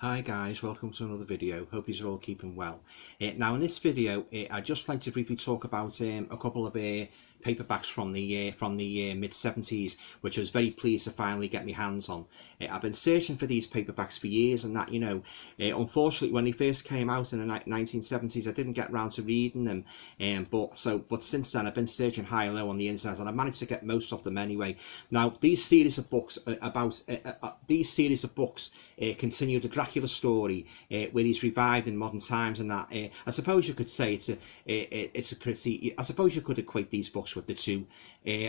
Hi guys, welcome to another video. Hope you're all keeping well. Now in this video, I'd just like to briefly talk about a couple of paperbacks from the mid-70s, which I was very pleased to finally get my hands on. I've been searching for these paperbacks for years, and that, unfortunately, when they first came out in the 1970s, I didn't get round to reading them. But since then, I've been searching high and low on the internet, and I managed to get most of them anyway. Now these series of books continue the Dracula story, where he's revived in modern times, and that I suppose you could say it's a pretty. I suppose you could equate these books with the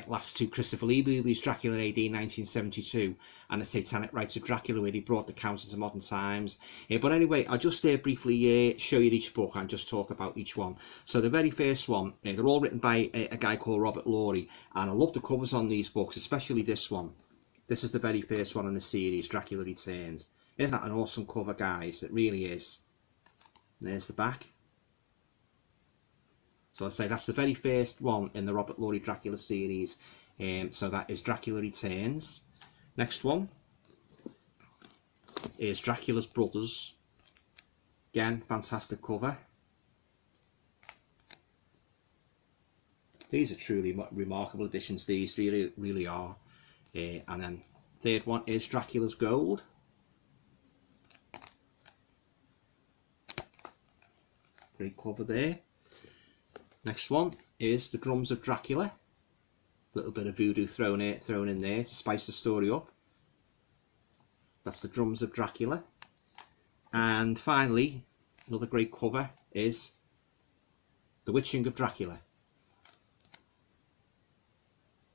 last two Christopher Lee movies, Dracula AD 1972 and The Satanic Rites of Dracula, where he brought the count into modern times. But anyway, I'll just briefly show you each book and just talk about each one. So the very first one, they're all written by a guy called Robert Lory, and I love the covers on these books, especially this one. This is the very first one in the series, Dracula Returns. Isn't that an awesome cover, guys? It really is. And there's the back. So I say that's the very first one in the Robert Lory Dracula series. So that is Dracula Returns. Next one is Dracula's Brothers. Again, fantastic cover. These are truly remarkable editions. These really are. And then third one is Dracula's Gold. Great cover there. Next one is The Drums of Dracula. A little bit of voodoo thrown in there to spice the story up. That's The Drums of Dracula. And finally, another great cover is The Witching of Dracula.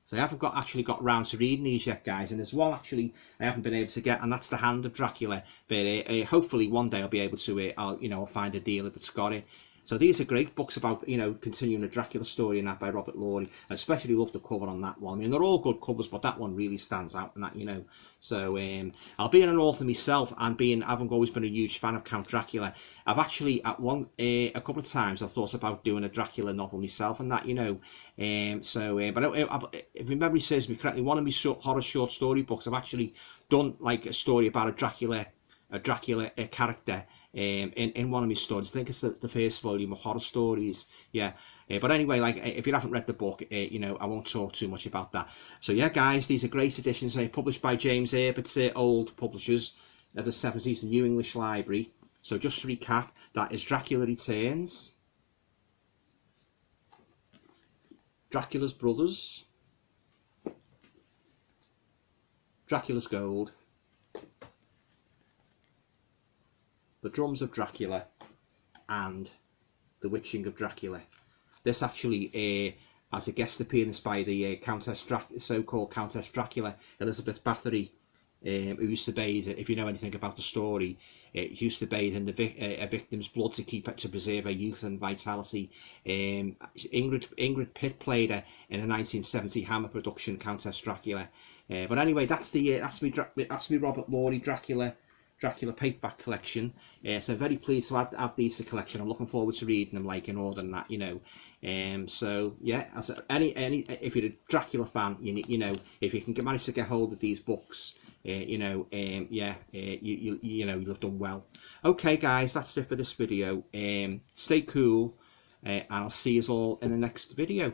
So I haven't actually got round to reading these yet, guys, and there's one actually I haven't been able to get, and that's The Hand of Dracula. But hopefully one day I'll be able to, I'll find a dealer that's got it. So these are great books about, continuing the Dracula story, and that by Robert Lory. I especially love the cover on that one. I mean, they're all good covers, but that one really stands out, and that, So I'll be an author myself, and I've always been a huge fan of Count Dracula. I've actually a couple of times I've thought about doing a Dracula novel myself, and that, but if my memory serves me correctly, one of my horror short story books, I've actually done like a story about a Dracula character. In one of my stories. I think it's the first volume of horror stories. Yeah. But anyway, like, if you haven't read the book, I won't talk too much about that. So yeah, guys, these are great editions. Published by James Herbert's old publishers of the 70s, the New English Library. So just to recap, that is Dracula Returns, Dracula's Brothers, Dracula's Gold, The Drums of Dracula, and The Witching of Dracula. This actually has a guest appearance by the so-called Countess Dracula, Elizabeth Bathory, who used to bathe, if you know anything about the story, used to bathe in a victim's blood to preserve her youth and vitality. Ingrid Pitt played her in a 1970 Hammer production, Countess Dracula. But anyway, that's me Robert Lory Dracula paperback collection. So very pleased to add these to the collection. I'm looking forward to reading them like in order and that, so yeah, as if you're a Dracula fan, if you can manage to get hold of these books, you've done well. Okay, guys, that's it for this video. Stay cool, and I'll see you all in the next video.